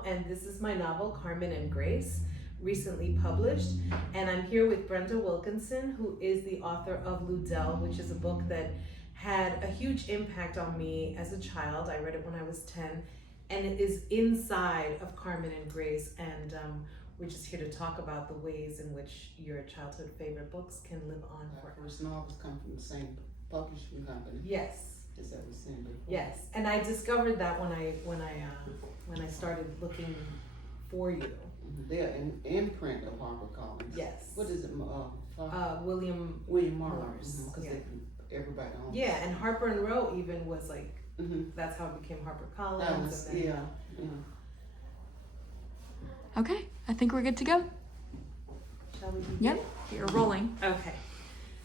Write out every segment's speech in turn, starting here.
Aquino, and this is my novel, Carmen and Grace, recently published. And I'm here with Brenda Wilkinson, who is the author of Ludell, which is a book that had a huge impact on me as a child. I read it when I was 10, and it is inside of Carmen and Grace, and we're just here to talk about the ways in which your childhood favorite books can live on Our forever. first novels come from the same publishing company. Yes. As that was saying before. Yes, and I discovered that when I started looking for you. They're in print of HarperCollins. Yes. What is it? William Morris. Because yeah. Everybody owns. Yeah, and Harper and Row even was like, Mm-hmm. that's how it became HarperCollins. That was, and then, yeah. Okay, I think we're good to go. Shall we begin? Yep, you're rolling. Okay.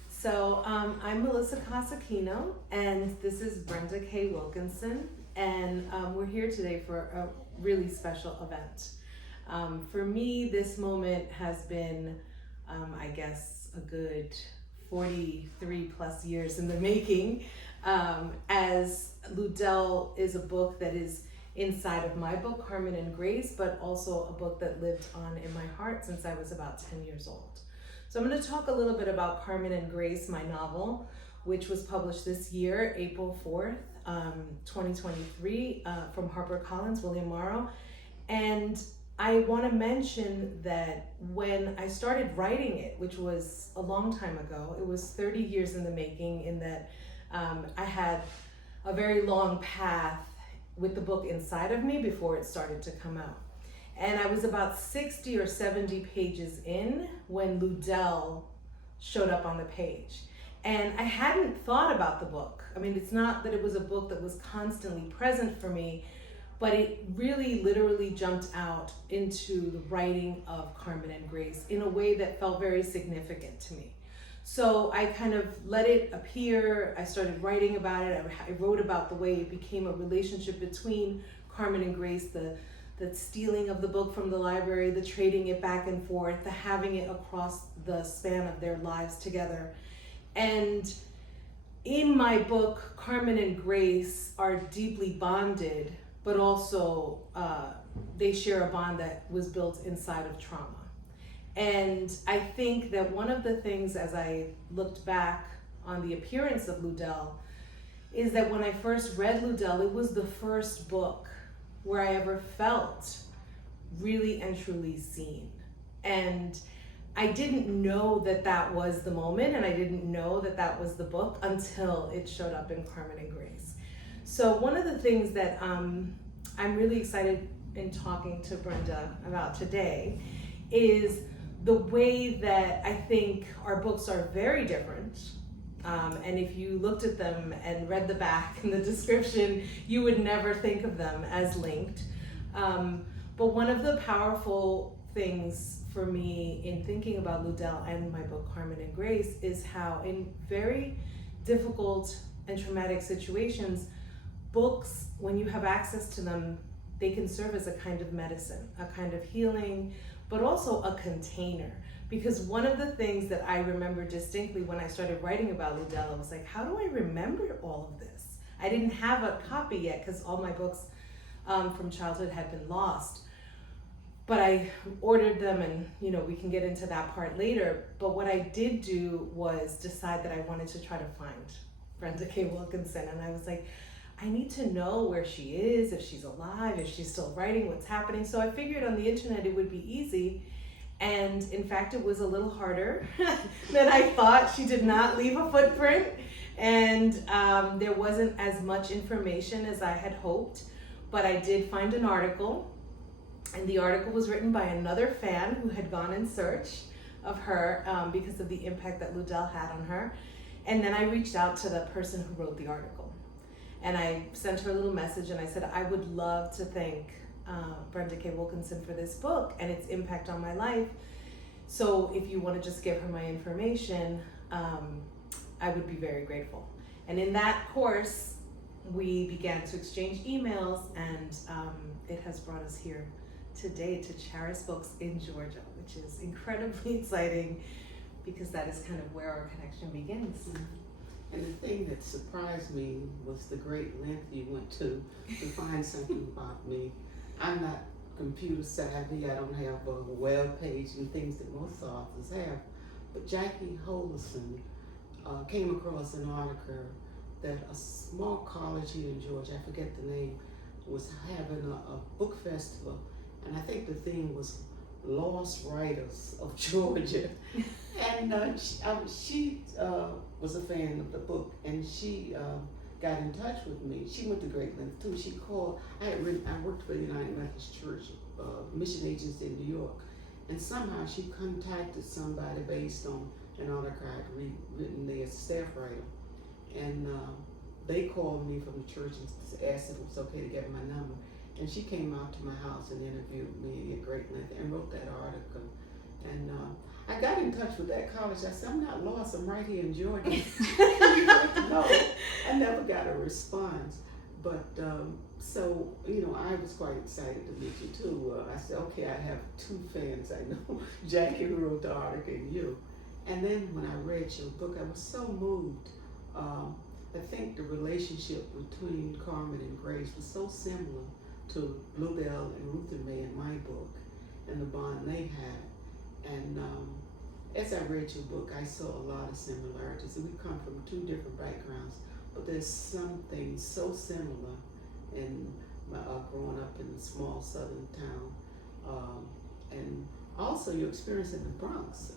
So I'm Melissa Coss Aquino, and this is Brenda K. Wilkinson, and we're here today for a really special event. For me, this moment has been, I guess, a good 43 plus years in the making, as Ludell is a book that is inside of my book, Carmen and Grace, but also a book that lived on in my heart since I was about 10 years old. So I'm going to talk a little bit about Carmen and Grace, my novel, which was published this year, April 4th, 2023, from HarperCollins, William Morrow. And I want to mention that when I started writing it, which was a long time ago, it was 30 years in the making, in that I had a very long path with the book inside of me before it started to come out. And I was about 60 or 70 pages in when Ludell showed up on the page. And I hadn't thought about the book. I mean, it's not that it was a book that was constantly present for me, but it really literally jumped out into the writing of Carmen and Grace in a way that felt very significant to me. So I kind of let it appear. I started writing about it. I wrote about the way it became a relationship between Carmen and Grace, the stealing of the book from the library, the trading it back and forth, the having it across the span of their lives together. And in my book, Carmen and Grace are deeply bonded, but also they share a bond that was built inside of trauma. And I think that one of the things, as I looked back on the appearance of Ludell, is that when I first read Ludell, it was the first book where I ever felt really and truly seen. And I didn't know that that was the moment, and I didn't know that that was the book until it showed up in Carmen and Grace. So one of the things that I'm really excited in talking to Brenda about today is the way that I think our books are very different. And if you looked at them and read the back and the description, you would never think of them as linked. But one of the powerful things for me in thinking about Ludell and my book, Carmen and Grace, is how in very difficult and traumatic situations, books, when you have access to them, they can serve as a kind of medicine, a kind of healing, but also a container. Because one of the things that I remember distinctly when I started writing about Ludell, I was like, how do I remember all of this? I didn't have a copy yet because all my books from childhood had been lost. But I ordered them, and we can get into that part later. But what I did do was decide that I wanted to try to find Brenda K. Wilkinson. And I was like, I need to know where she is, if she's alive, if she's still writing, what's happening. So I figured on the internet it would be easy. And in fact, it was a little harder than I thought. She did not leave a footprint, and there wasn't as much information as I had hoped. But I did find an article, and the article was written by another fan who had gone in search of her because of the impact that Ludell had on her. And then I reached out to the person who wrote the article. And I sent her a little message, and I said, I would love to thank Brenda K. Wilkinson for this book and its impact on my life. So if you want to just give her my information, I would be very grateful. And in that course, we began to exchange emails, and it has brought us here today to Charis Books in Georgia, which is incredibly exciting because that is kind of where our connection begins. Mm-hmm. And the thing that surprised me was the great length you went to find something about me. I'm not computer savvy. I don't have a web page and things that most authors have. But Jackie Holderson came across an article that a small college here in Georgia, I forget the name, was having a book festival, and I think the theme was Lost Writers of Georgia. And she was a fan of the book, and she got in touch with me. She went to great lengths too. She called. I worked for the United Methodist Church mission agency in New York, and somehow she contacted somebody based on an article I'd written there as a staff writer, and they called me from the church and asked if it was okay to get my number. And she came out to my house and interviewed me at great length and wrote that article. And I got in touch with that college. I said, I'm not lost, I'm right here in Georgia. No, I never got a response. But so, I was quite excited to meet you too. I said, okay, I have two fans I know, Jackie who wrote the article and you. And then when I read your book, I was so moved. I think the relationship between Carmen and Grace was so similar to Ludell and Ruth and May in my book and the bond they had. And as I read your book, I saw a lot of similarities. We come from two different backgrounds, but there's something so similar in my growing up in a small southern town. And also your experience in the Bronx.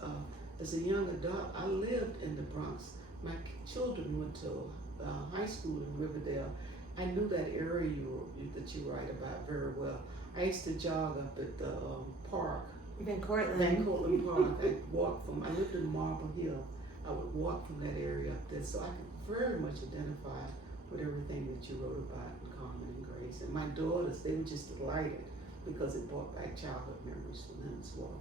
As a young adult, I lived in the Bronx. My children went to high school in Riverdale. I knew that area that you write about very well. I used to jog up at the park. Van Cortlandt. Van Cortlandt Park. I lived in Marble Hill. I would walk from that area up there, so I could very much identify with everything that you wrote about in Carmen and Grace. And my daughters, they were just delighted because it brought back childhood memories for them as well.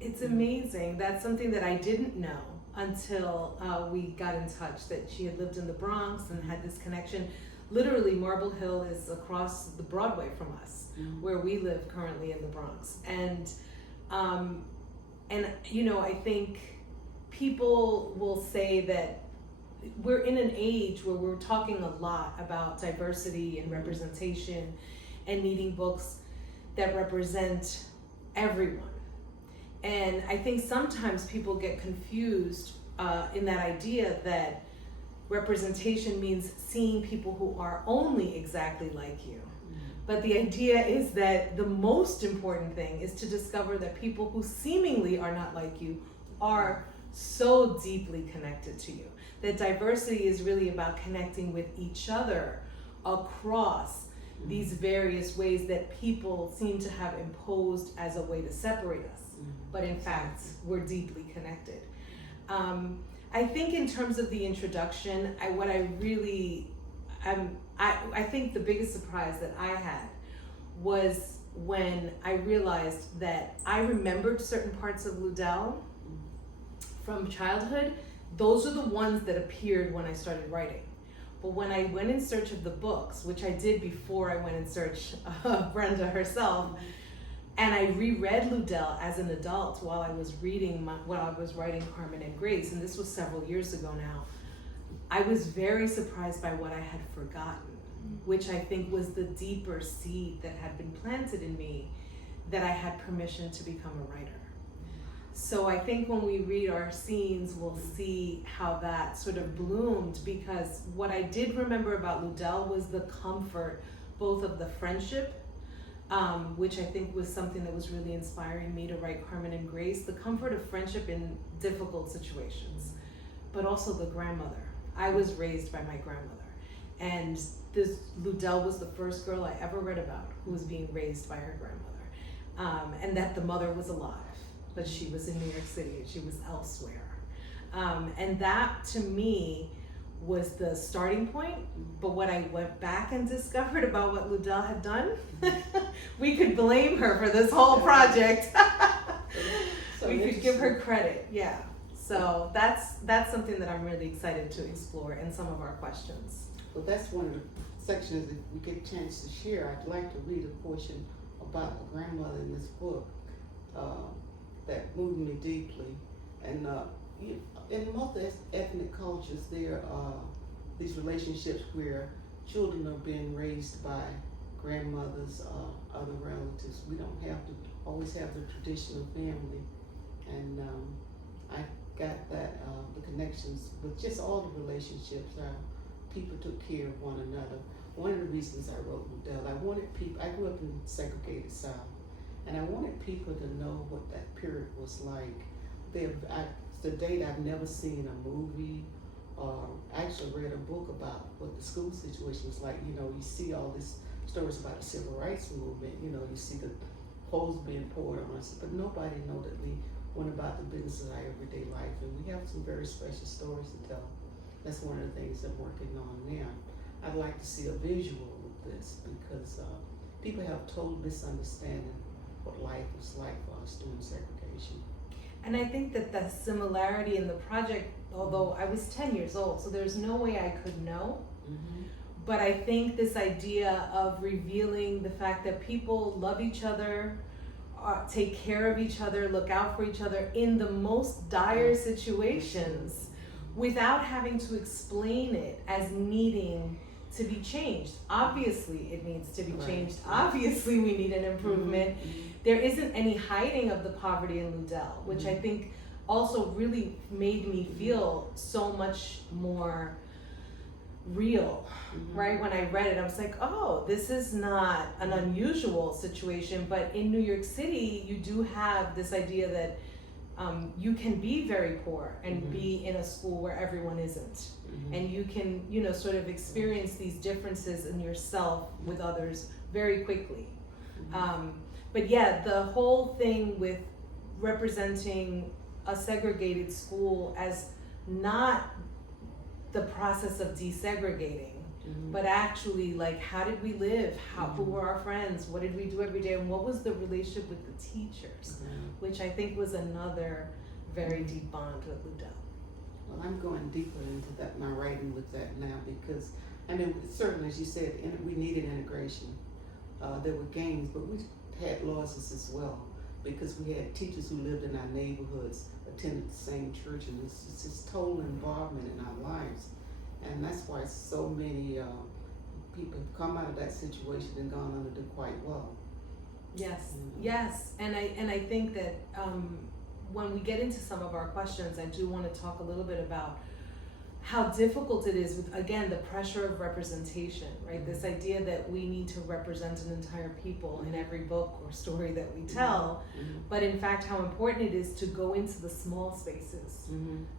It's amazing. That's something that I didn't know until we got in touch, that she had lived in the Bronx and had this connection. Literally, Marble Hill is across the Broadway from us, where we live currently in the Bronx. And I think people will say that we're in an age where we're talking a lot about diversity and representation and needing books that represent everyone. And I think sometimes people get confused in that idea that representation means seeing people who are only exactly like you. But the idea is that the most important thing is to discover that people who seemingly are not like you are so deeply connected to you. That diversity is really about connecting with each other across these various ways that people seem to have imposed as a way to separate us. But in fact, we're deeply connected. I think in terms of the introduction, I think the biggest surprise that I had was when I realized that I remembered certain parts of Ludell from childhood. Those are the ones that appeared when I started writing. But when I went in search of the books, which I did before I went in search of Brenda herself, and I reread Ludell as an adult while I was writing Carmen and Grace, and this was several years ago now, I was very surprised by what I had forgotten, which I think was the deeper seed that had been planted in me, that I had permission to become a writer. So I think when we read our scenes, we'll see how that sort of bloomed, because what I did remember about Ludell was the comfort, both of the friendship, which I think was something that was really inspiring me to write Carmen and Grace, the comfort of friendship in difficult situations, but also the grandmother. I was raised by my grandmother, and this Ludell was the first girl I ever read about who was being raised by her grandmother, and that the mother was alive, but she was in New York City and she was elsewhere. And that to me was the starting point. But what I went back and discovered about what Ludell had done, we could blame her for this whole project. We could give her credit, yeah. So that's something that I'm really excited to explore in some of our questions. Well, that's one of the sections that we get a chance to share. I'd like to read a portion about the grandmother in this book that moved me deeply. And in multi-ethnic cultures, there are these relationships where children are being raised by grandmothers, other relatives. We don't have to always have the traditional family. And I got that, the connections with just all the relationships, how people took care of one another. One of the reasons I wrote Ludell, I wanted people, I grew up in segregated South, and I wanted people to know what that period was like. To date, I've never seen a movie or actually read a book about what the school situation was like. You know, you see all these stories about the civil rights movement, you know, you see the holes being poured on us, but nobody know that we went about the business of our everyday life, and we have some very special stories to tell. That's one of the things I'm working on now. I'd like to see a visual of this because people have total misunderstanding what life was like for us during segregation. And I think that the similarity in the project, although I was 10 years old, so there's no way I could know, but I think this idea of revealing the fact that people love each other, take care of each other, look out for each other in the most dire situations without having to explain it as needing to be changed. Obviously it needs to be changed. Obviously we need an improvement. There isn't any hiding of the poverty in Ludell, which I think also really made me feel so much more real, right? When I read it, I was like, oh, this is not an unusual situation, but in New York City, you do have this idea that you can be very poor and be in a school where everyone isn't. And you can, you know, sort of experience these differences in yourself with others very quickly. But yeah, the whole thing with representing a segregated school as not the process of desegregating, but actually like, how did we live? Who were our friends? What did we do every day? And what was the relationship with the teachers? Which I think was another very deep bond with Ludell. Well, I'm going deeper into that, my writing with that now, because I mean, certainly as you said, we needed integration. There were gains, but we had losses as well, because we had teachers who lived in our neighborhoods, attended the same church, and it's just total involvement in our lives. And that's why so many people have come out of that situation and gone on to do quite well. Yes, yes, and I think that when we get into some of our questions, I do want to talk a little bit about how difficult it is with, again, the pressure of representation, right? This idea that we need to represent an entire people in every book or story that we tell, but in fact how important it is to go into the small spaces,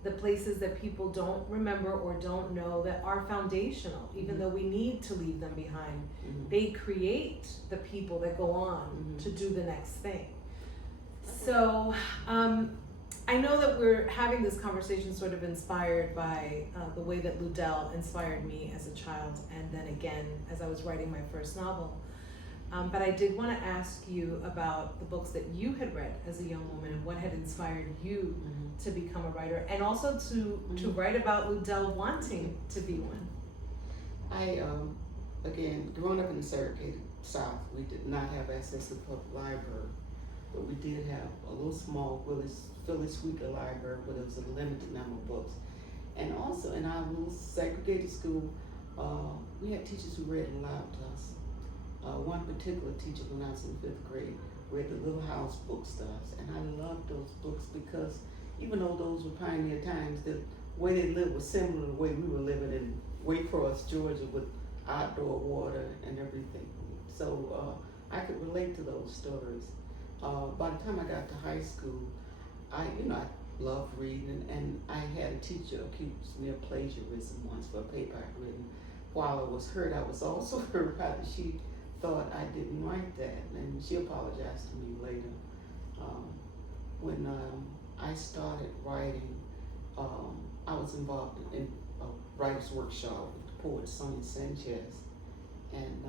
the places that people don't remember or don't know that are foundational, even though we need to leave them behind. They create the people that go on to do the next thing. So, I know that we're having this conversation sort of inspired by the way that Ludell inspired me as a child, and then again as I was writing my first novel. But I did want to ask you about the books that you had read as a young woman and what had inspired you to become a writer, and also to write about Ludell wanting to be one. I, again, growing up in the segregated South, we did not have access to the public library, but we did have a little small Phyllis Weaker library where there was a limited number of books. And also in our little segregated school, we had teachers who read aloud to us. One particular teacher when I was in 5th grade read the Little House books to us, and I loved those books because even though those were pioneer times, the way they lived was similar to the way we were living in Waycross, Georgia, with outdoor water and everything. So I could relate to those stories. By the time I got to high school, I loved reading, and I had a teacher accuse me of plagiarism once for a paper I'd written. While I was hurt, I was also hurt by that she thought I didn't write that, and she apologized to me later. When I started writing, I was involved in a writer's workshop with the poet Sonia Sanchez, and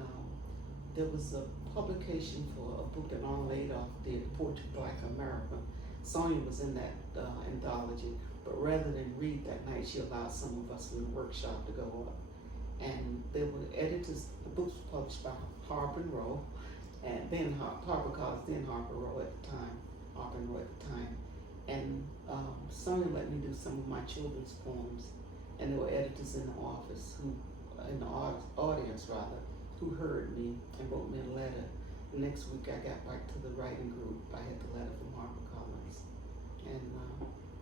there was a publication for a book that Arnold Adolph did, Poetry Black America. Sonia was in that anthology, but rather than read that night, she allowed some of us from the workshop to go up. And there were editors, the books were published by Harper and Row, and then Harper Collins, then Harper Row at the time, Harper and Row at the time. And Sonia let me do some of my children's poems, and there were editors in the office in the audience rather, who heard me and wrote me a letter. The next week I got back to the writing group. I had the letter from HarperCollins, and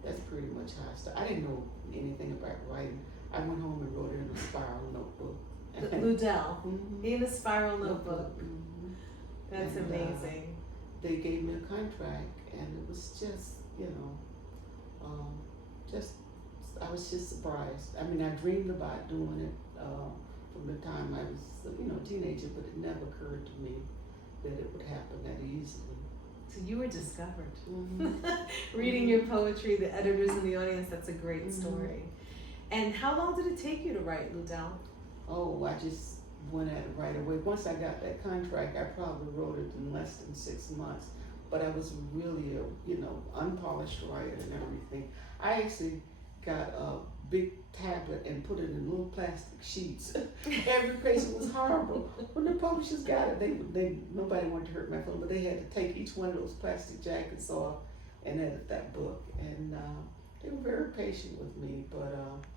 that's pretty much how I started. I didn't know anything about writing. I went home and wrote it in a spiral notebook. The Ludell, Mm-hmm. in a spiral notebook. Mm-hmm. That's And, amazing. They gave me a contract, and it was just, I was just surprised. I mean, I dreamed about doing it from the time I was, a teenager, but it never occurred to me that it would happen that easily. So you were discovered. Mm-hmm. Reading your poetry, the editors in the audience, that's a great Mm-hmm. story. And how long did it take you to write Ludell? Oh, I just went at it right away. Once I got that contract, I probably wrote it in less than 6 months. But I was really a, unpolished writer and everything. I actually got a big tablet and put it in little plastic sheets. Every page was horrible. When the publishers got it, they nobody wanted to hurt my feelings, but they had to take each one of those plastic jackets off and edit that book. And they were very patient with me, but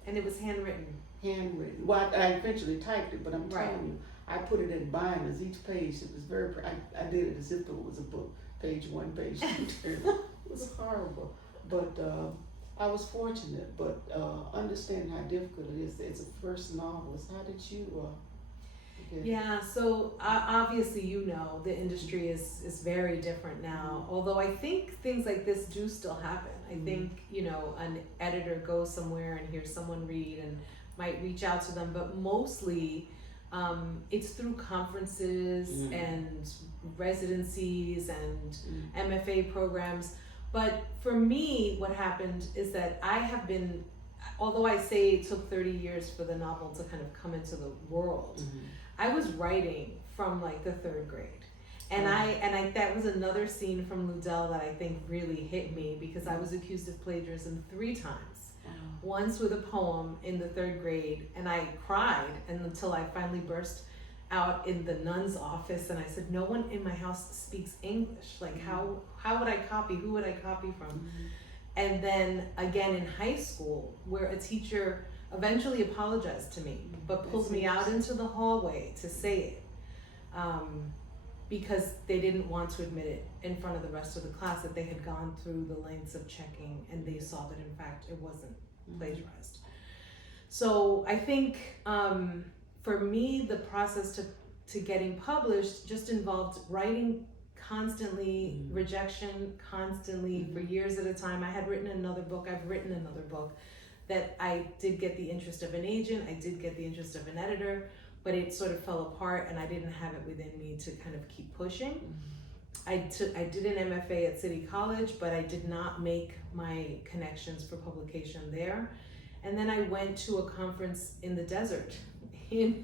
And it was handwritten. handwritten. Well, I eventually typed it, but I'm Right. telling you, I put it in binders. Each page, it was very. I did it as if it was a book. Page 1, page 2. It was horrible, but I was fortunate. But understand how difficult it is. It's a first novelist. How did you? Get Yeah, so obviously the industry is very different now. Although I think things like this do still happen. I think an editor goes somewhere and hears someone read and might reach out to them, but mostly it's through conferences and residencies and MFA programs. But for me, what happened is that I have been, although I say it took 30 years for the novel to kind of come into the world, I was writing from like the 3rd grade. And I that was another scene from Ludell that I think really hit me, because I was accused of plagiarism 3 times. Once with a poem in the 3rd grade, and I cried until I finally burst out in the nun's office, and I said, no one in my house speaks English. Like how would I copy? Who would I copy from? And then again in high school, where a teacher eventually apologized to me, but pulled me out into the hallway to say it, because they didn't want to admit it in front of the rest of the class, that they had gone through the lengths of checking and they saw that in fact it wasn't plagiarized. So I think for me, the process to getting published just involved writing constantly, rejection constantly for years at a time. I had written another book, I've written another book, that I did get the interest of an agent, I did get the interest of an editor, but it sort of fell apart and I didn't have it within me to kind of keep pushing. I did an MFA at City College, but I did not make my connections for publication there. And then I went to a conference in the desert in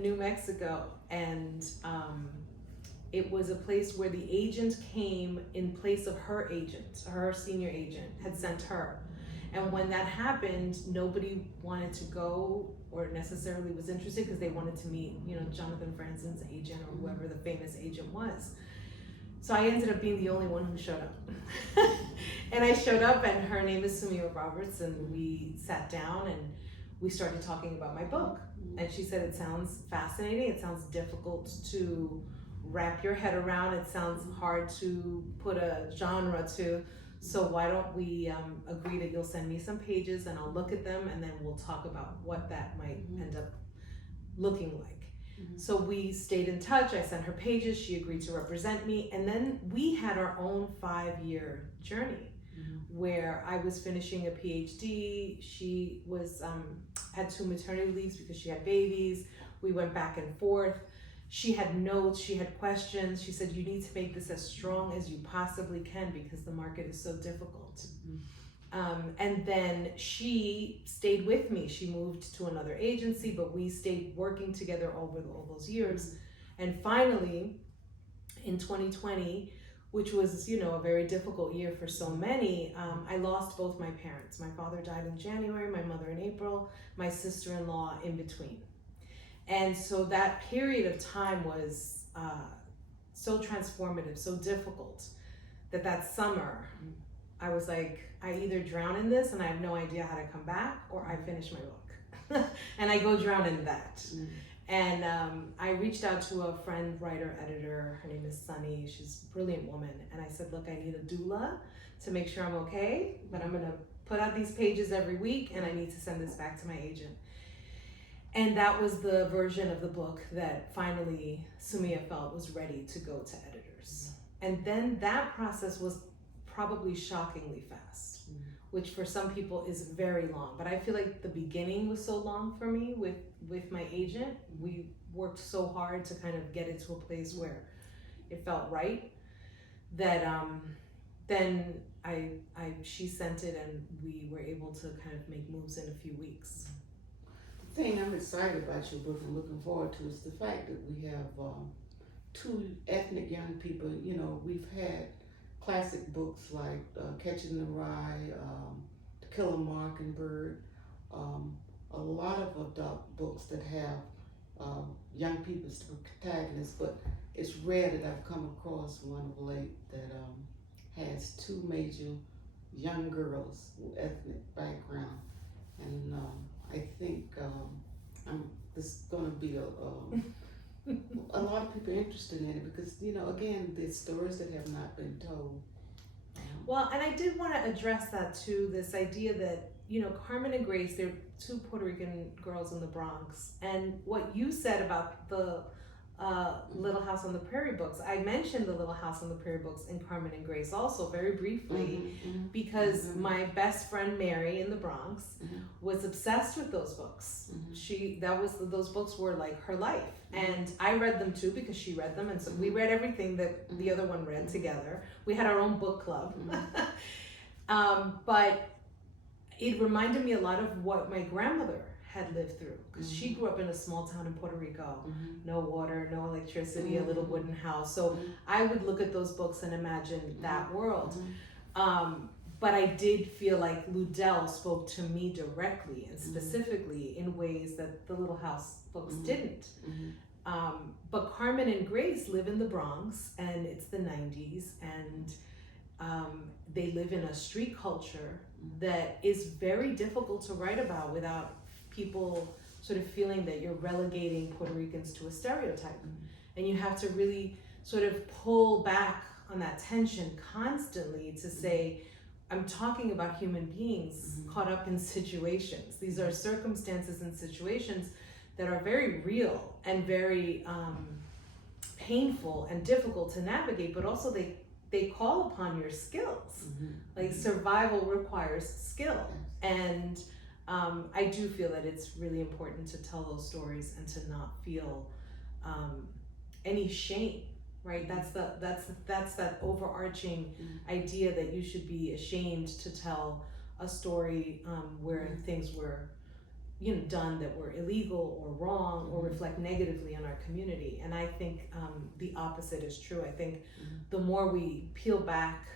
New Mexico, and it was a place where the agent came in place of her agent. Her senior agent had sent her. And when that happened, nobody wanted to go or necessarily was interested, because they wanted to meet, Jonathan Franzen's agent or whoever the famous agent was. So I ended up being the only one who showed up. And I showed up, and her name is Sumio Roberts, and we sat down and we started talking about my book. And she said, it sounds fascinating, it sounds difficult to wrap your head around, it sounds hard to put a genre to, so why don't we agree that you'll send me some pages and I'll look at them, and then we'll talk about what that might end up looking like. So we stayed in touch, I sent her pages, she agreed to represent me, and then we had our own 5-year journey where I was finishing a PhD, she was had 2 maternity leaves because she had babies, we went back and forth. She had notes, she had questions. She said, you need to make this as strong as you possibly can because the market is so difficult. And then she stayed with me. She moved to another agency, but we stayed working together over all those years. And finally, in 2020, which was, a very difficult year for so many, I lost both my parents. My father died in January, my mother in April, my sister-in-law in between. And so that period of time was so transformative, so difficult, that summer, I was like, I either drown in this and I have no idea how to come back, or I finish my book. And I go drown in that. And I reached out to a friend, writer, editor. Her name is Sunny. She's a brilliant woman. And I said, look, I need a doula to make sure I'm okay, but I'm going to put out these pages every week and I need to send this back to my agent. And that was the version of the book that finally Sumia felt was ready to go to editors. And then that process was probably shockingly fast, which for some people is very long. But I feel like the beginning was so long for me with my agent. We worked so hard to kind of get it to a place where it felt right that then she sent it and we were able to kind of make moves in a few weeks. The thing I'm excited about your book and looking forward to is the fact that we have two ethnic young people. You know, we've had classic books like Catching the Rye, To Kill a Mockingbird, a lot of adult books that have young people as protagonists, but it's rare that I've come across one of late that has two major young girls with ethnic background, and I think this is going to be a lot of people interested in it because, you know, again, there's stories that have not been told. Well, and I did want to address that too, this idea that, you know, Carmen and Grace, they're two Puerto Rican girls in the Bronx. And what you said about the Little House on the Prairie books, I mentioned the Little House on the Prairie books in Carmen and Grace also very briefly because my best friend Mary in the Bronx was obsessed with those books. Those books were like her life, and I read them too because she read them, and so we read everything that the other one read together. We had our own book club. But it reminded me a lot of what my grandmother had lived through because she grew up in a small town in Puerto Rico, no water, no electricity, a little wooden house. So I would look at those books and imagine that world. But I did feel like Ludell spoke to me directly and specifically in ways that the Little House books didn't. But Carmen and Grace live in the Bronx, and it's the 90s, and they live in a street culture that is very difficult to write about without people sort of feeling that you're relegating Puerto Ricans to a stereotype. And you have to really sort of pull back on that tension constantly to say, I'm talking about human beings caught up in situations. These are circumstances and situations that are very real and very painful and difficult to navigate, but also they call upon your skills. Like survival requires skill. And I do feel that it's really important to tell those stories and to not feel any shame, right? That's that overarching idea that you should be ashamed to tell a story where things were, you know, done that were illegal or wrong or reflect negatively on our community. And I think the opposite is true. I think the more we peel back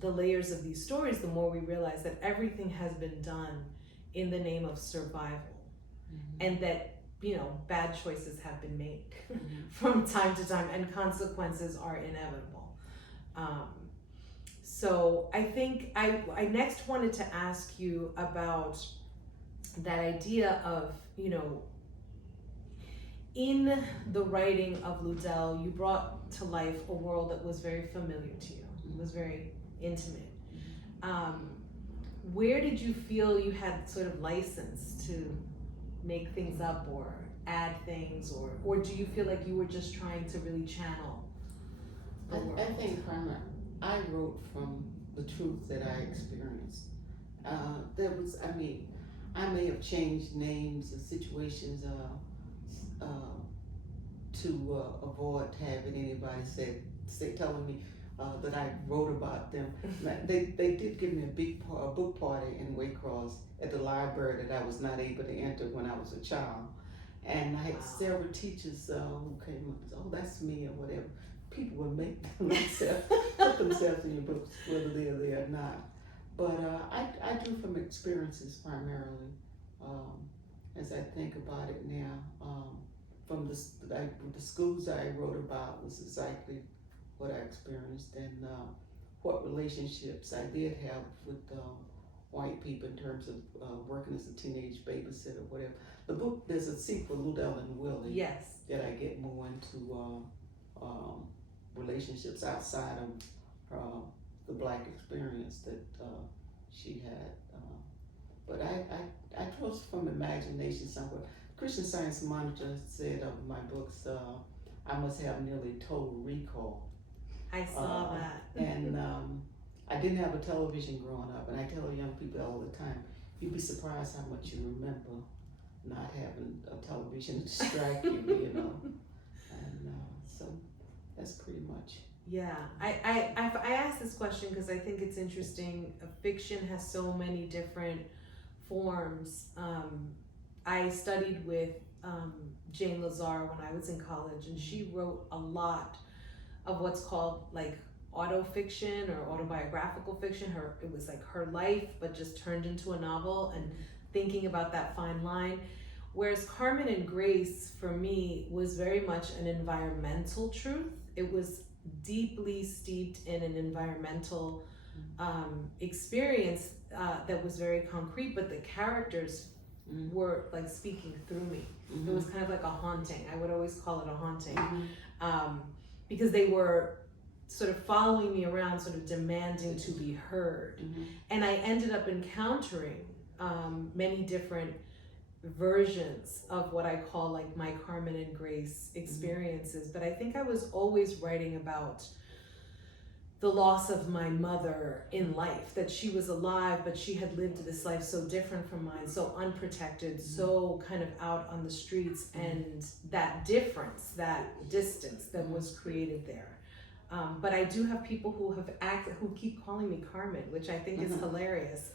the layers of these stories, the more we realize that everything has been done in the name of survival, and that, you know, bad choices have been made from time to time, and consequences are inevitable. So I think I next wanted to ask you about that idea of, you know, in the writing of Ludell, you brought to life a world that was very familiar to you. It was very intimate. Where did you feel you had sort of license to make things up or add things, or do you feel like you were just trying to really channel the world? I think, Carmen, I wrote from the truth that I experienced. I may have changed names and situations to avoid having anybody telling me that I wrote about them. They did give me a book party in Waycross at the library that I was not able to enter when I was a child. And I had several teachers who came up and said, oh, that's me, or whatever. People would make put themselves in your books, whether they're there or not. But I drew from experiences primarily, as I think about it now. From the schools I wrote about was exactly what I experienced, and what relationships I did have with white people in terms of working as a teenage babysitter or whatever. The book, there's a sequel, Ludell and Willie, Yes. that I get more into relationships outside of the Black experience that she had. But I draw from imagination somewhere. Christian Science Monitor said of my books, I must have nearly total recall. I saw that. And I didn't have a television growing up, and I tell young people all the time, you'd be surprised how much you remember not having a television to distract you, you know. And so that's pretty much. Yeah, I asked this question because I think it's interesting. Fiction has so many different forms. I studied with Jane Lazar when I was in college, and she wrote a lot of what's called like autofiction or autobiographical fiction. It was like her life, but just turned into a novel, and thinking about that fine line. Whereas Carmen and Grace, for me, was very much an environmental truth. It was deeply steeped in an environmental experience that was very concrete, but the characters were like speaking through me. It was kind of like a haunting. I would always call it a haunting, because they were sort of following me around, sort of demanding to be heard. And I ended up encountering many different versions of what I call like my Carmen and Grace experiences. But I think I was always writing about the loss of my mother in life, that she was alive, but she had lived this life so different from mine, so unprotected, so kind of out on the streets, and that difference, that distance that was created there. But I do have people who keep calling me Carmen, which I think is hilarious,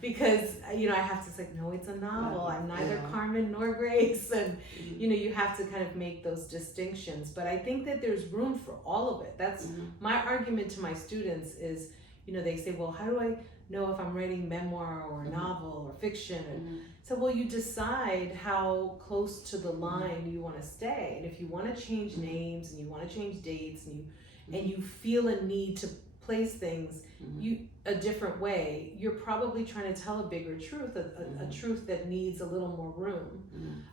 because I have to say, no, it's a novel. I'm neither Carmen nor Grace, and you have to kind of make those distinctions. But I think that there's room for all of it. That's my argument to my students is, they say, well, how do I know if I'm writing memoir or novel or fiction? And so, well, you decide how close to the line you want to stay, and if you want to change names and you want to change dates and you feel a need to place things a different way, you're probably trying to tell a bigger truth, a truth that needs a little more room.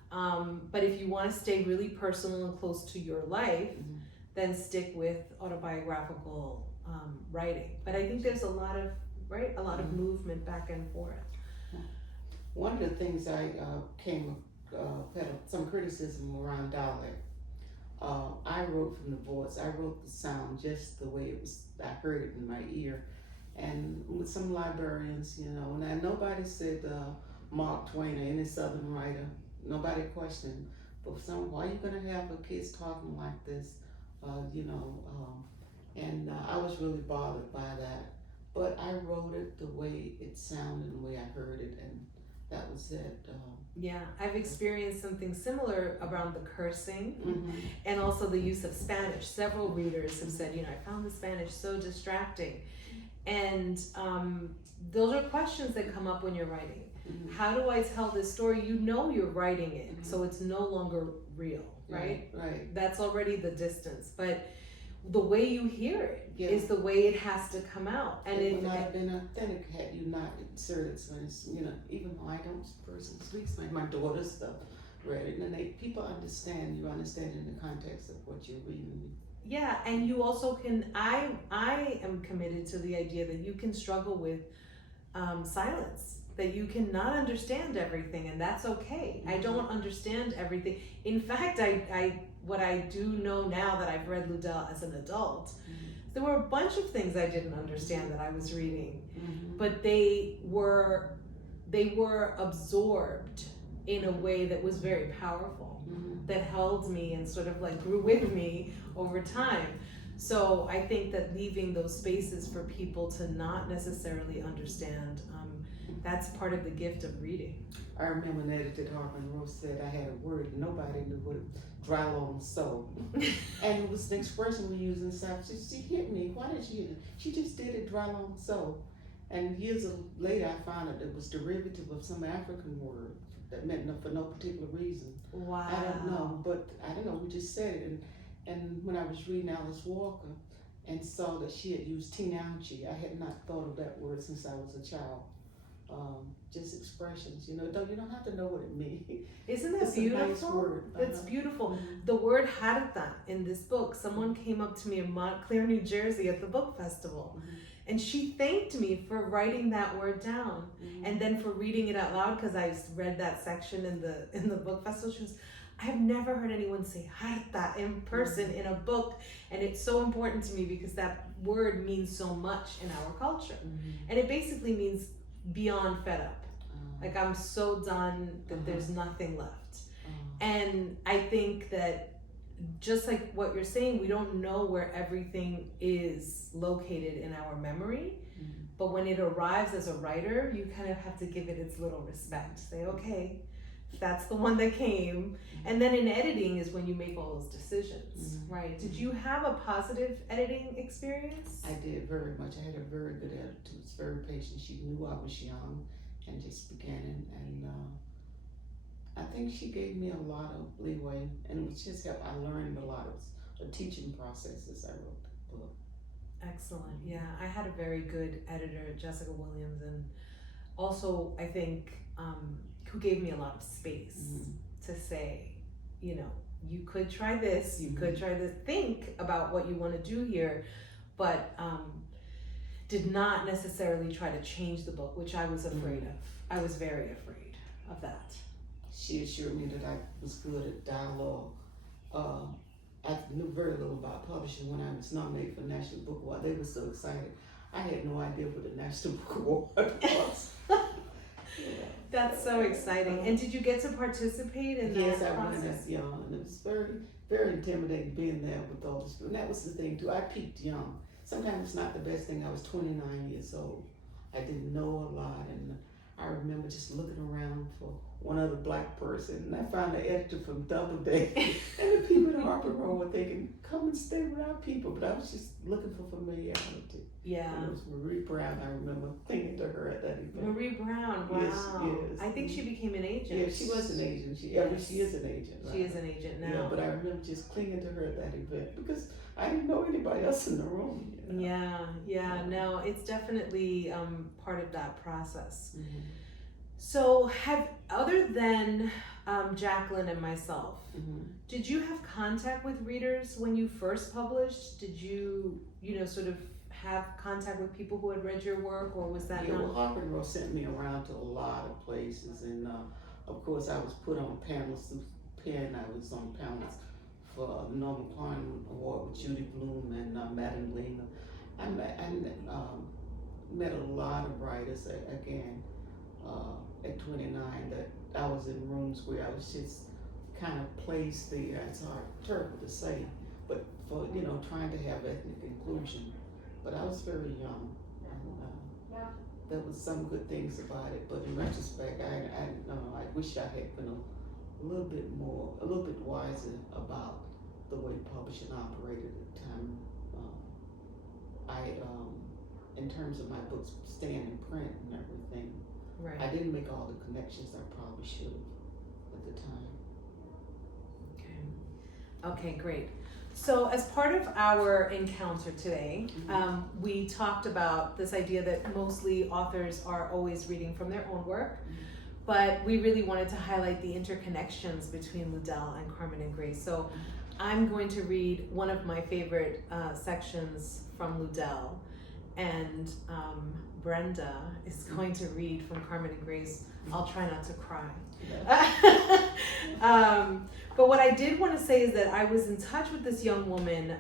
But if you want to stay really personal and close to your life, then stick with autobiographical writing. But I think there's a lot of movement back and forth. One of the things I had some criticism around dialect. I wrote from the voice. I wrote the sound just the way it was. I heard it in my ear, and with some librarians, and nobody said Mark Twain or any Southern writer. Nobody questioned. But why are you gonna have the kids talking like this? And I was really bothered by that. But I wrote it the way it sounded, the way I heard it, and that was it. Yeah, I've experienced something similar around the cursing and also the use of Spanish. Several readers have said, I found the Spanish so distracting. And those are questions that come up when you're writing. How do I tell this story? You're writing it, so it's no longer real, right? Right. That's already the distance. But the way you hear it is the way it has to come out. And it would not have been authentic had you not inserted Spanish. Even though I don't personally speak Spanish, my daughter's stuff read it, and people understand. You understand in the context of what you're reading. Yeah, and you also can. I am committed to the idea that you can struggle with silence. That you cannot understand everything, and that's okay. I don't understand everything. In fact, what I do know now that I've read Ludell as an adult, there were a bunch of things I didn't understand that I was reading, but they were absorbed in a way that was very powerful, that held me and sort of like grew with me over time. So I think that leaving those spaces for people to not necessarily understand, that's part of the gift of reading. I remember an editor at Harper & Row said I had a word and nobody knew what dry long sew. And it was an expression we use in the South. She hit me. Why did she hit me? She just did it, dry long sew. And years later I found out it was derivative of some African word that meant for no particular reason. Wow. I don't know, but I don't know, we just said it. And when I was reading Alice Walker and saw that she had used teen-ouchie, I had not thought of that word since I was a child. just expressions. You don't have to know what it means. Isn't that It's beautiful? a nice word. That's beautiful. The word harta in this book, someone came up to me in Montclair, New Jersey at the book festival, and she thanked me for writing that word down and then for reading it out loud, because I read that section in the book festival. She goes, I have never heard anyone say harta in person in a book, and it's so important to me because that word means so much in our culture. And it basically means beyond fed up. Like, I'm so done that there's nothing left. And I think that just like what you're saying, we don't know where everything is located in our memory, but when it arrives as a writer, you kind of have to give it its little respect. Say, okay, that's the one that came. And then in editing is when you make all those decisions, right? Did you have a positive editing experience? I did very much. I had a very good editor who was very patient. She knew I was young and just beginning, and I think she gave me a lot of leeway, and it was just help. I learned a lot of the teaching process as I wrote the book. Excellent. Yeah, I had a very good editor, Jessica Williams, and also I think who gave me a lot of space to say, you could try this, you could try this, think about what you want to do here, but did not necessarily try to change the book, which I was afraid of. I was very afraid of that. She assured me that I was good at dialogue. I knew very little about publishing when I was nominated for the National Book Award. They were so excited. I had no idea what the National Book Award was. That's so exciting. And did you get to participate in that process? Yes, I went as young, and it was very, very intimidating being there with all this. And that was the thing too. I peaked young. Sometimes it's not the best thing. I was 29 years old. I didn't know a lot, and I remember just looking around for one other black person, and I found the editor from Doubleday, and the people at Harper Row were thinking, come and stay with our people, but I was just looking for familiarity. Yeah. And it was Marie Brown, I remember thinking to her at that event. Marie Brown, wow. Yes. I think she became an agent. Yeah, she was an agent. She is an agent. Right? She is an agent now. Yeah, but I remember just clinging to her at that event because I didn't know anybody else in the room. Yeah, no, it's definitely part of that process. So other than Jacqueline and myself, did you have contact with readers when you first published? Did you, sort of have contact with people who had read your work, or was that not? Well, Harper Row sent me around to a lot of places, and of course I was put on panels through Penn. I was on panels for the Norman Klein Award with Judy Blume and Madame Lena. I met a lot of writers again. At 29, that I was in rooms where I was just kind of placed there. It's terrible to say, but for trying to have ethnic inclusion. But I was very young, and there was some good things about it. But in retrospect, I wish I had been a little bit wiser about the way publishing operated at the time. In terms of my books staying in print and everything. Right. I didn't make all the connections I probably should have at the time. Okay, great. So as part of our encounter today, we talked about this idea that mostly authors are always reading from their own work, but we really wanted to highlight the interconnections between Ludell and Carmen and Grace. So I'm going to read one of my favorite sections from Ludell, and Brenda is going to read from Carmen and Grace. I'll try not to cry. But what I did want to say is that I was in touch with this young woman,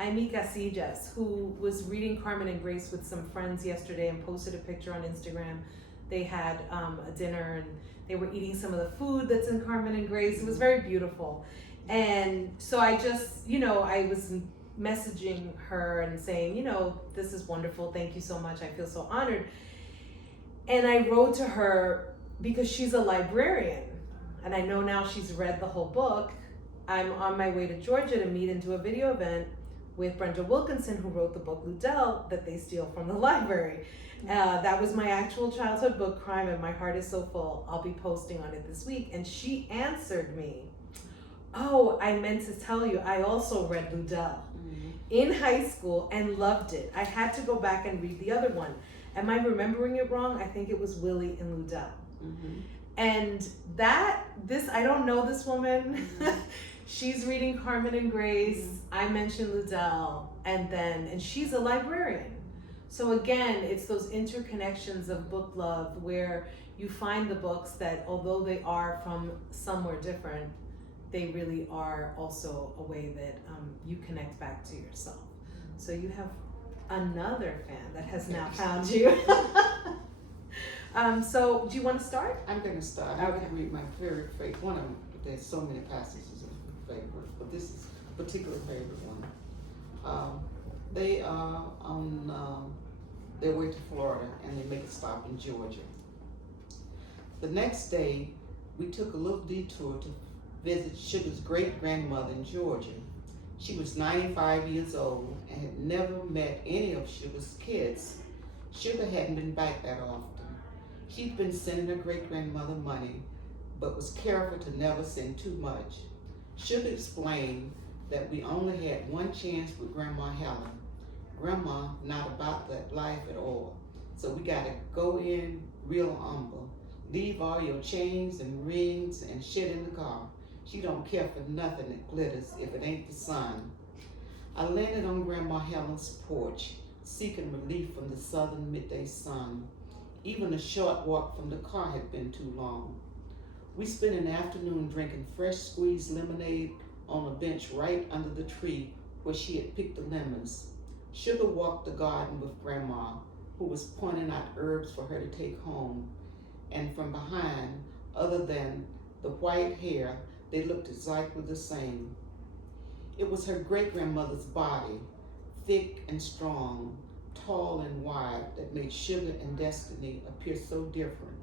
Amy Casillas, who was reading Carmen and Grace with some friends yesterday and posted a picture on Instagram. They had a dinner and they were eating some of the food that's in Carmen and Grace. It was very beautiful. And so I just, I was messaging her and saying, this is wonderful. Thank you so much. I feel so honored. And I wrote to her because she's a librarian. And I know now she's read the whole book. I'm on my way to Georgia to meet and do a video event with Brenda Wilkinson, who wrote the book Ludell that they steal from the library. That was my actual childhood book, Crime, and my heart is so full. I'll be posting on it this week. And she answered me, oh, I meant to tell you, I also read Ludell in high school and loved it. I had to go back and read the other one. Am I remembering it wrong? I think it was Willie and Ludell. And I don't know this woman. She's reading Carmen and Grace. I mentioned Ludell, and she's a librarian. So again, it's those interconnections of book love where you find the books that, although they are from somewhere different, they really are also a way that you connect back to yourself. So you have another fan that has now found you. So do you want to start? I'm going to start. I'm going to read my very favorite one of them. There's so many passages of favorites, but this is a particular favorite one. They are on their way to Florida, and they make a stop in Georgia. The next day, we took a little detour to visit Sugar's great-grandmother in Georgia. She was 95 years old and had never met any of Sugar's kids. Sugar hadn't been back that often. She'd been sending her great-grandmother money, but was careful to never send too much. Sugar explained that we only had one chance with Grandma Helen. Grandma not about that life at all. So we gotta go in real humble. Leave all your chains and rings and shit in the car. She don't care for nothing that glitters if it ain't the sun. I landed on Grandma Helen's porch, seeking relief from the southern midday sun. Even a short walk from the car had been too long. We spent an afternoon drinking fresh squeezed lemonade on a bench right under the tree where she had picked the lemons. Sugar walked the garden with Grandma, who was pointing out herbs for her to take home. And from behind, other than the white hair, they looked exactly the same. It was her great-grandmother's body, thick and strong, tall and wide, that made Sugar and Destiny appear so different.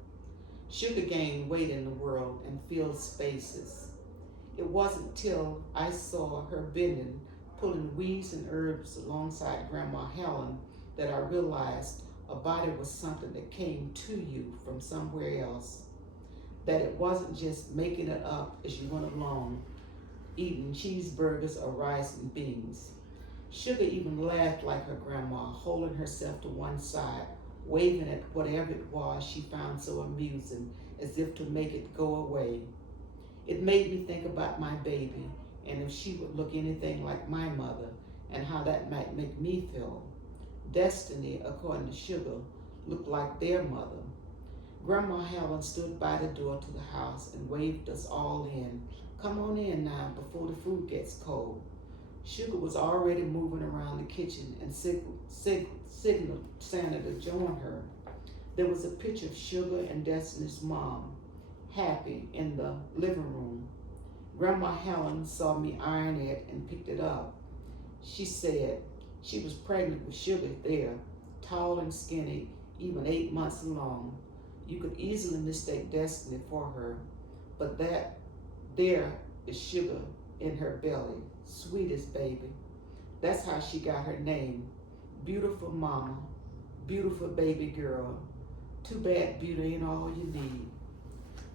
Sugar gained weight in the world and filled spaces. It wasn't till I saw her bending, pulling weeds and herbs alongside Grandma Helen, that I realized a body was something that came to you from somewhere else. That it wasn't just making it up as you went along, eating cheeseburgers or rice and beans. Sugar even laughed like her grandma, holding herself to one side, waving at whatever it was she found so amusing, as if to make it go away. It made me think about my baby, and if she would look anything like my mother, and how that might make me feel. Destiny, according to Sugar, looked like their mother. Grandma Helen stood by the door to the house and waved us all in. Come on in now before the food gets cold. Sugar was already moving around the kitchen and signaled Santa to join her. There was a picture of Sugar and Destiny's mom, happy, in the living room. Grandma Helen saw me iron it and picked it up. She said she was pregnant with Sugar there, tall and skinny, even 8 months along. You could easily mistake Destiny for her, but there is Sugar in her belly, sweetest baby. That's how she got her name. Beautiful mama, beautiful baby girl. Too bad beauty ain't all you need.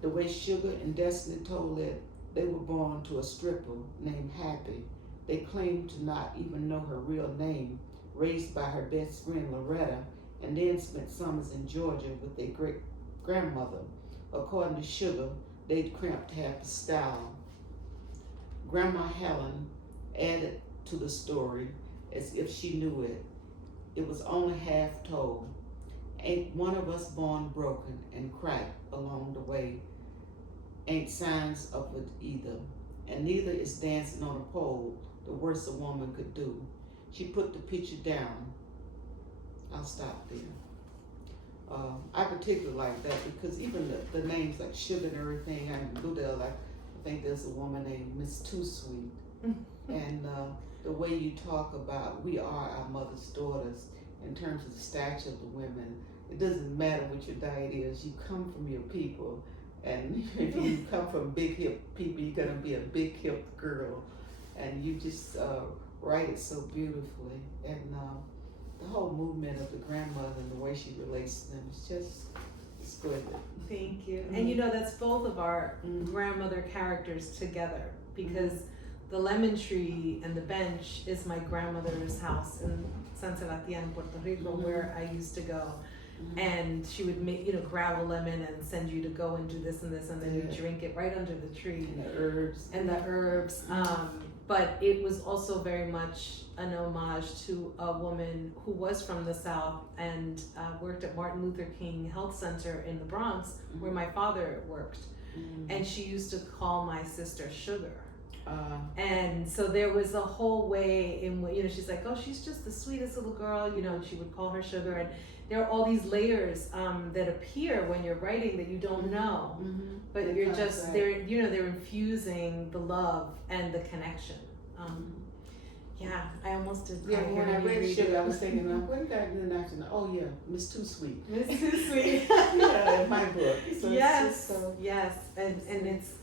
The way Sugar and Destiny told it, they were born to a stripper named Happy. They claimed to not even know her real name, raised by her best friend Loretta, and then spent summers in Georgia with their great-grandmother. According to Sugar, they'd cramped Happy's style. Grandma Helen added to the story as if she knew it. It was only half told. Ain't one of us born broken and cracked along the way. Ain't signs of it either. And neither is dancing on a pole the worst a woman could do. She put the picture down. I'll stop there. I particularly like that because even the names like Sugar and everything, and Ludell, I think there's a woman named Miss Too Sweet. And the way you talk about we are our mother's daughters in terms of the stature of the women, it doesn't matter what your diet is, you come from your people. And if you come from big hip people, you're gonna be a big hip girl. And you just write it so beautifully. And the whole movement of the grandmother and the way she relates to them is just exquisite. Thank you. And you know, that's both of our grandmother characters together, because the lemon tree and the bench is my grandmother's house in San Sebastián, Puerto Rico, where I used to go. and she would make, grab a lemon and send you to go and do this and this, and then you drink it right under the tree. And the herbs. But it was also very much an homage to a woman who was from the South and worked at Martin Luther King Health Center in the Bronx, where my father worked. And she used to call my sister Sugar. And so there was a whole way in what, she's like, oh, she's just the sweetest little girl, and she would call her Sugar. And there are all these layers that appear when you're writing that you don't know, but you're just, they're infusing the love and the connection. Yeah, I almost did. Yeah, when I read Sugar, I was thinking, what do you got to do next? Oh yeah, Miss Too Sweet. Miss Too Sweet. Yeah, my book. So yes, and it's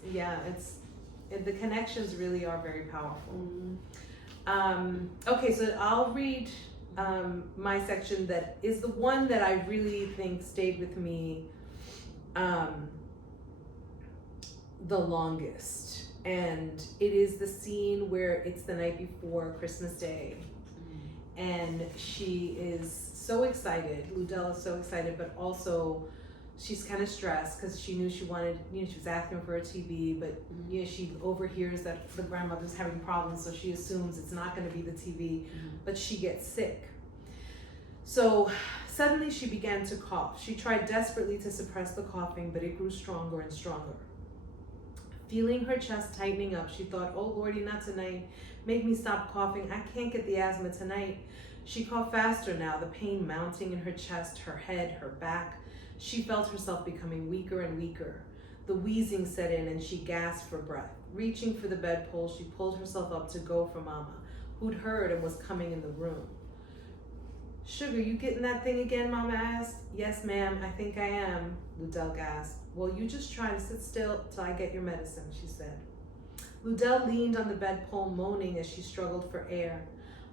the connections really are very powerful. Okay, so I'll read my section that is the one that I really think stayed with me the longest. And it is the scene where it's the night before Christmas Day. And she is so excited. Ludell is so excited, but also she's kind of stressed because she knew she wanted, she was asking for a TV, but she overhears that the grandmother's having problems, so she assumes it's not going to be the TV, but she gets sick. So suddenly she began to cough. She tried desperately to suppress the coughing, but it grew stronger and stronger. Feeling her chest tightening up, she thought, oh Lordy, not tonight. Make me stop coughing. I can't get the asthma tonight. She coughed faster now, the pain mounting in her chest, her head, her back. She felt herself becoming weaker and weaker. The wheezing set in and she gasped for breath. Reaching for the bedpost, she pulled herself up to go for Mama, who'd heard and was coming in the room. Sugar, you getting that thing again, Mama asked. Yes, ma'am, I think I am, Ludell gasped. Well, you just try to sit still till I get your medicine, she said. Ludell leaned on the bedpole, moaning as she struggled for air.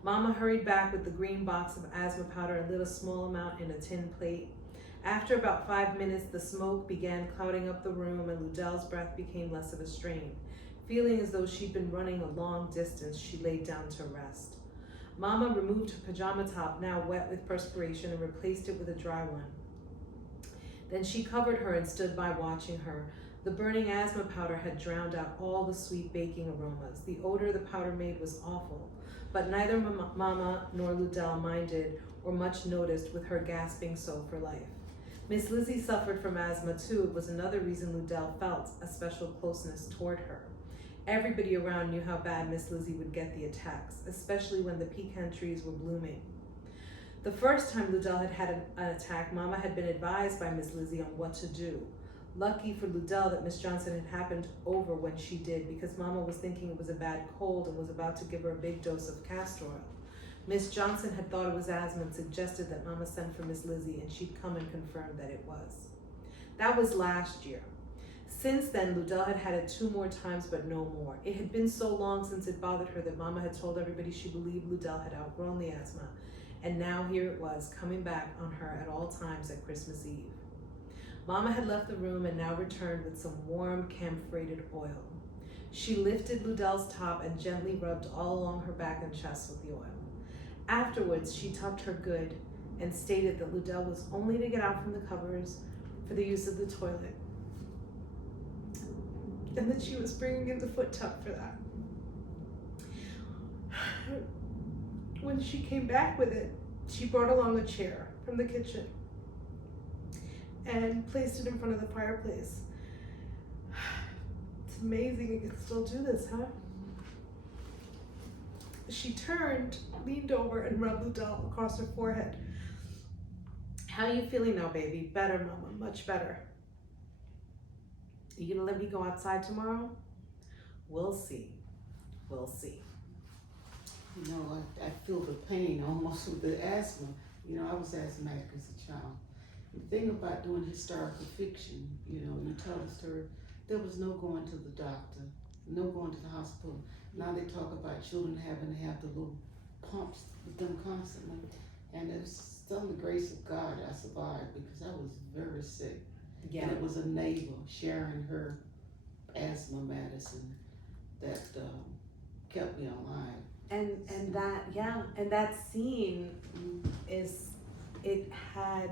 Mama hurried back with the green box of asthma powder and lit a small amount in a tin plate. After about 5 minutes, the smoke began clouding up the room and Ludell's breath became less of a strain. Feeling as though she'd been running a long distance, she laid down to rest. Mama removed her pajama top, now wet with perspiration, and replaced it with a dry one. Then she covered her and stood by watching her. The burning asthma powder had drowned out all the sweet baking aromas. The odor the powder made was awful, but neither Mama nor Ludell minded or much noticed with her gasping so for life. Miss Lizzie suffered from asthma too. It was another reason Ludell felt a special closeness toward her. Everybody around knew how bad Miss Lizzie would get the attacks, especially when the pecan trees were blooming. The first time Ludell had had an attack, Mama had been advised by Miss Lizzie on what to do. Lucky for Ludell that Miss Johnson had happened over when she did, because Mama was thinking it was a bad cold and was about to give her a big dose of castor oil. Miss Johnson had thought it was asthma and suggested that Mama send for Miss Lizzie, and she'd come and confirm that it was. That was last year. Since then, Ludell had had it 2 more times, but no more. It had been so long since it bothered her that Mama had told everybody she believed Ludell had outgrown the asthma, and now here it was, coming back on her at all times at Christmas Eve. Mama had left the room and now returned with some warm camphorated oil. She lifted Ludell's top and gently rubbed all along her back and chest with the oil. Afterwards, she tucked her good and stated that Ludell was only to get out from the covers for the use of the toilet, and that she was bringing in the foot tub for that. When she came back with it, she brought along a chair from the kitchen and placed it in front of the fireplace. It's amazing you can still do this, huh? She turned, leaned over, and rubbed Ludell across her forehead. How are you feeling now, baby? Better, Mama, much better. You gonna let me go outside tomorrow? We'll see. We'll see. You know, I feel the pain almost with the asthma. You know, I was asthmatic as a child. The thing about doing historical fiction, you know, you tell a story, there was no going to the doctor, no going to the hospital. Now they talk about children having to have the little pumps with them constantly. And it was still the grace of God I survived, because I was very sick. Yeah. And it was a neighbor sharing her asthma medicine that kept me alive. And that scene is, it had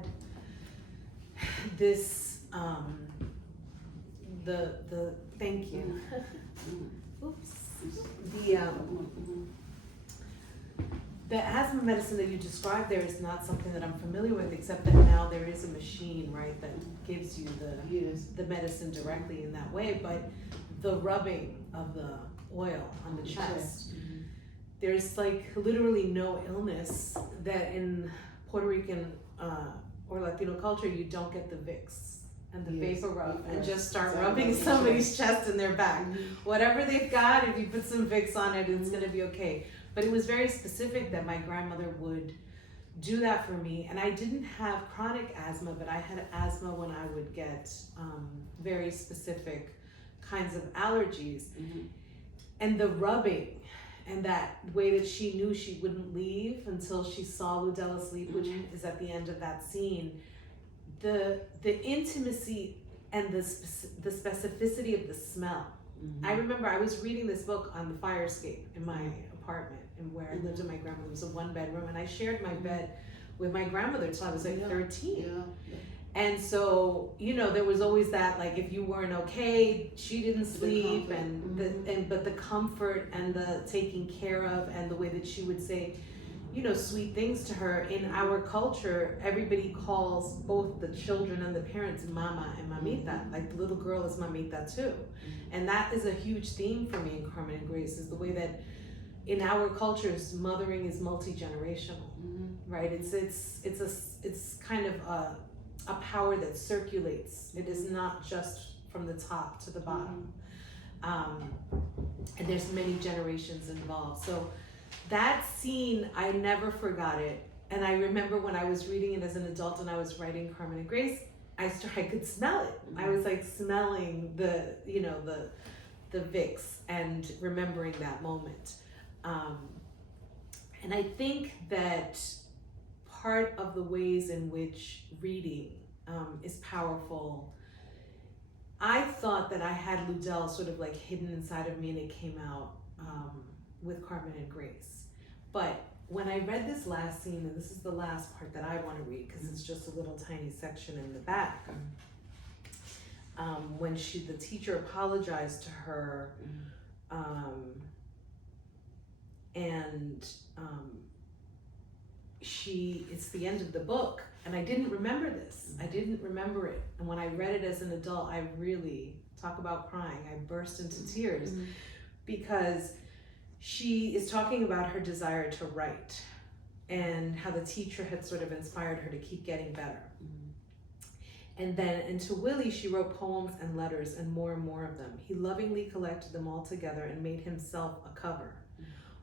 this, thank you. Oops. The asthma medicine that you described there is not something that I'm familiar with, except that now there is a machine, right, that gives you the medicine directly in that way. But the rubbing of the oil on the chest, there's like literally no illness that in Puerto Rican or Latino culture you don't get the Vicks and the vapor rub and just start rubbing somebody's chest and their back. Whatever they've got, if you put some Vicks on it, it's gonna be okay. But it was very specific that my grandmother would do that for me. And I didn't have chronic asthma, but I had asthma when I would get very specific kinds of allergies. And the rubbing and that way that she knew she wouldn't leave until she saw Ludell asleep, which is at the end of that scene. The intimacy and the specificity of the smell. I remember I was reading this book on the fire escape in my apartment and where I lived with my grandmother. It was a 1-bedroom, and I shared my bed with my grandmother till I was like 13. And so, you know, there was always that, like, if you weren't okay, she didn't sleep, but the comfort and the taking care of and the way that she would say, you know, sweet things to her. In our culture, everybody calls both the children and the parents mama and mamita. Like, the little girl is mamita too. And that is a huge theme for me in Carmen and Grace, is the way that in our cultures, mothering is multi-generational, right? It's kind of a power that circulates. It is not just from the top to the bottom. And there's many generations involved. So that scene, I never forgot it. And I remember when I was reading it as an adult and I was writing Carmen and Grace, I could smell it. I was like smelling the Vicks and remembering that moment. And I think that part of the ways in which reading is powerful, I thought that I had Ludell sort of like hidden inside of me, and it came out with Carmen and Grace. But when I read this last scene, and this is the last part that I want to read because it's just a little tiny section in the back, when the teacher apologized to her, and it's the end of the book, and I didn't remember this. I didn't remember it. And when I read it as an adult, I really, talk about crying, I burst into tears because she is talking about her desire to write and how the teacher had sort of inspired her to keep getting better. And to Willie, she wrote poems and letters, and more of them. He lovingly collected them all together and made himself a cover.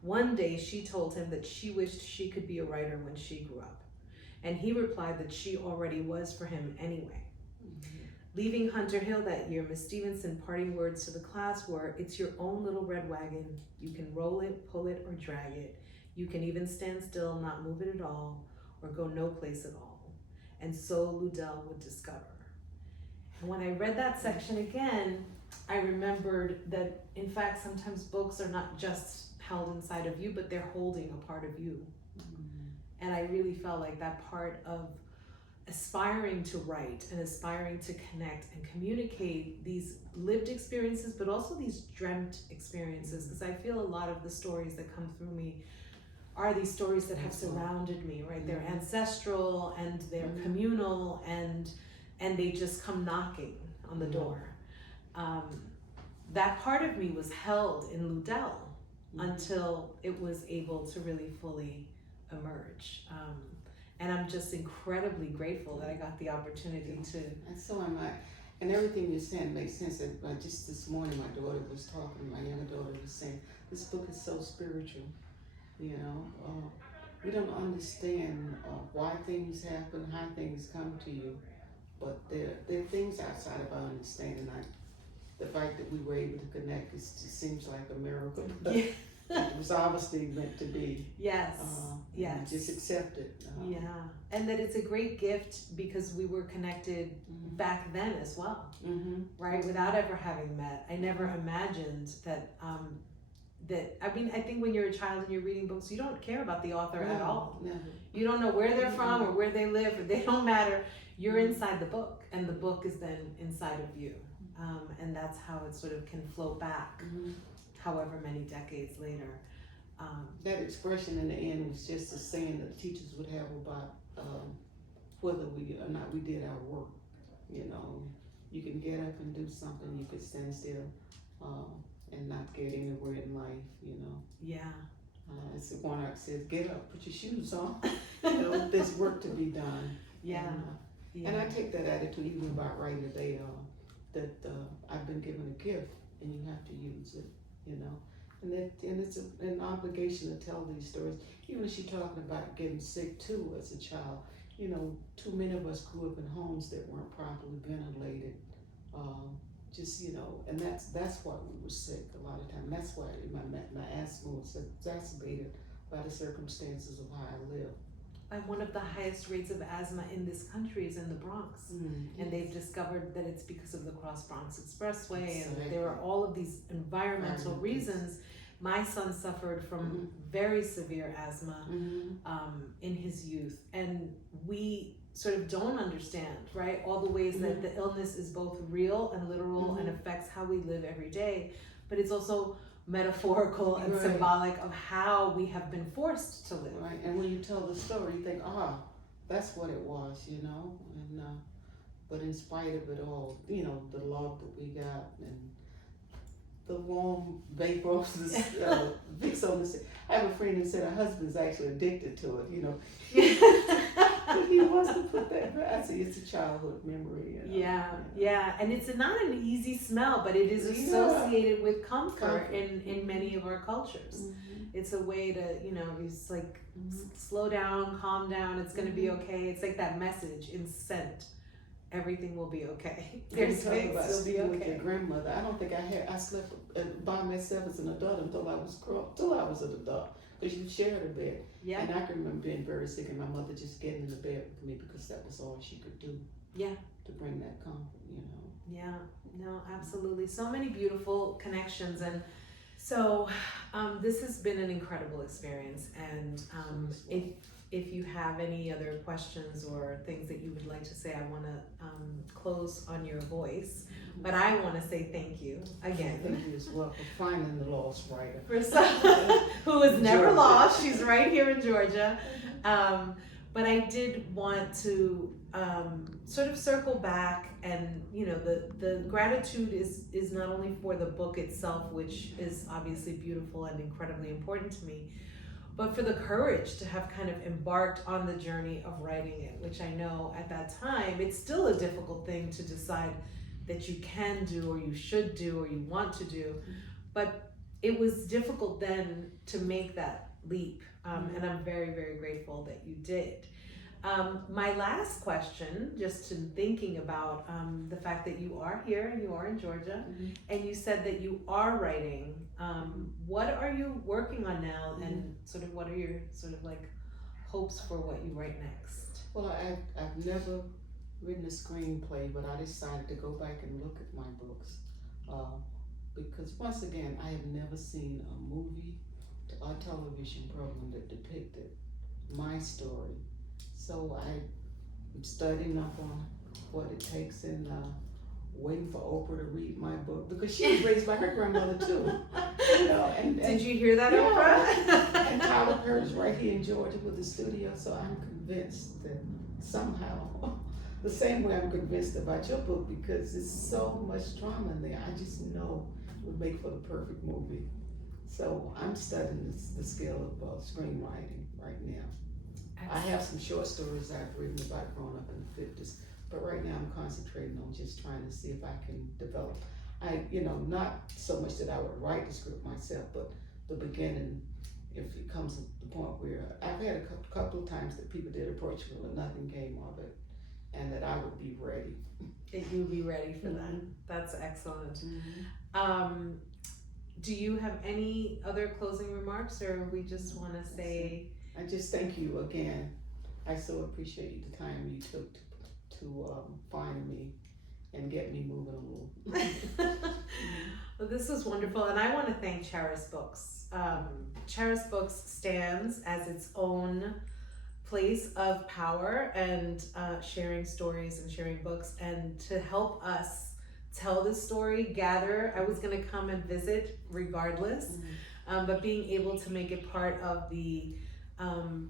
One day she told him that she wished she could be a writer when she grew up. And he replied that she already was for him anyway. Leaving Hunter Hill that year, Miss Stevenson's parting words to the class were, "It's your own little red wagon. You can roll it, pull it, or drag it. You can even stand still, not move it at all, or go no place at all." And so Ludell would discover. And when I read that section again, I remembered that, in fact, sometimes books are not just held inside of you, but they're holding a part of you. And I really felt like that part of aspiring to write and aspiring to connect and communicate these lived experiences, but also these dreamt experiences, because I feel a lot of the stories that come through me are these stories that have surrounded me, right? They're ancestral and they're communal, and they just come knocking on the door. That part of me was held in Ludell until it was able to really fully emerge. And I'm just incredibly grateful that I got the opportunity to. And so am I. And everything you're saying makes sense. And just this morning, my daughter was talking, my younger daughter was saying, this book is so spiritual. You know, we don't understand why things happen, how things come to you, but there are things outside of our understanding. The fact that we were able to connect, just seems like a miracle. It was obviously meant to be. Yes. Yes. Just accept it. Yeah. And that it's a great gift because we were connected back then as well, right? Without ever having met. I never imagined that, I mean, I think when you're a child and you're reading books, you don't care about the author at all. Never. You don't know where they're from or where they live, or they don't matter. you're inside the book, and the book is then inside of you. And that's how it sort of can flow back, however many decades later. That expression in the end was just a saying that the teachers would have about whether we or not we did our work. You know, you can get up and do something, you could stand still and not get anywhere in life, you know. Yeah. As the one art says, get up, put your shoes on. You know, there's work to be done. Yeah. And I take that attitude even about writing today, that I've been given a gift and you have to use it, you know. And it's an obligation to tell these stories. Even as you're talking about getting sick too as a child, you know, too many of us grew up in homes that weren't properly ventilated. Just, you know, and that's why we were sick a lot of time. That's why my asthma was exacerbated by the circumstances of how I live. And one of the highest rates of asthma in this country is in the Bronx. And they've discovered that it's because of the Cross Bronx Expressway, and there are all of these environmental reasons. My son suffered from very severe asthma in his youth, and we sort of don't understand, right, all the ways that the illness is both real and literal and affects how we live every day, but it's also metaphorical and symbolic of how we have been forced to live. Right, and when you tell the story, you think, that's what it was, you know, and but in spite of it all, you know, the love that we got and the warm baked roses, Vicks on the. I have a friend who said her husband's actually addicted to it, you know. But he wants to put that back. I say it's a childhood memory. You know? Yeah, and it's not an easy smell, but it is associated with comfort in many of our cultures. It's a way to, you know, it's like slow down, calm down. It's going to be okay. It's like that message in scent. Everything will be okay. There's things will be okay. With your grandmother, I don't think I slept by myself as an adult until I was an adult. Because you shared a bed. Yeah. And I can remember being very sick and my mother just getting in the bed with me because that was all she could do. Yeah. To bring that comfort, you know. Yeah, no, absolutely. So many beautiful connections. And so this has been an incredible experience. And if you have any other questions or things that you would like to say, I want to close on your voice. But I want to say thank you again. Thank you as well for finding the lost writer. For someone who was never lost. She's right here in Georgia. But I did want to sort of circle back, and you know, the gratitude is not only for the book itself, which is obviously beautiful and incredibly important to me, but for the courage to have kind of embarked on the journey of writing it, which I know at that time, it's still a difficult thing to decide that you can do or you should do or you want to do. But it was difficult then to make that leap. And I'm very, very grateful that you did. My last question, just in thinking about the fact that you are here and you are in Georgia, and you said that you are writing. What are you working on now, and sort of what are your sort of like hopes for what you write next? Well, I've never written a screenplay, but I decided to go back and look at my books because once again, I have never seen a movie or television program that depicted my story. So I'm studying up on what it takes and waiting for Oprah to read my book because she was raised by her grandmother too. You know, and did you hear that, Oprah? And Tyler Perry's right here in Georgia with the studio, so I'm convinced that somehow, the same way I'm convinced about your book because there's so much drama in there, I just know it would make for the perfect movie. So I'm studying the skill of screenwriting right now. I have some short stories I've written about growing up in the 50s, but right now I'm concentrating on just trying to see if I can develop. Not so much that I would write the script myself, but the beginning, if it comes to the point where I've had a couple of times that people did approach me and nothing came of it, and that I would be ready. That you would be ready for that. That's excellent. Do you have any other closing remarks, or we just want to say? I just thank you again. I so appreciate the time you took to find me and get me moving a little. Well, this was wonderful, and I want to thank Charis Books. Charis Books stands as its own place of power and sharing stories and sharing books, and to help us tell the story, gather. I was going to come and visit regardless, but being able to make it part of the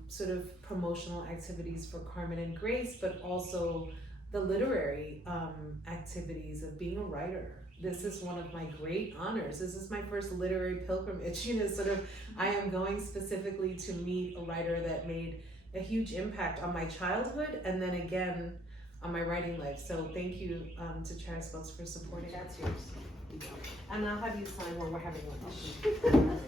sort of promotional activities for Carmen and Grace, but also the literary activities of being a writer. This is one of my great honors. This is my first literary pilgrimage. Sort of, I am going specifically to meet a writer that made a huge impact on my childhood and then again on my writing life. So thank you to Charis folks for supporting. That's yours. And I'll have you sign when we're having lunch.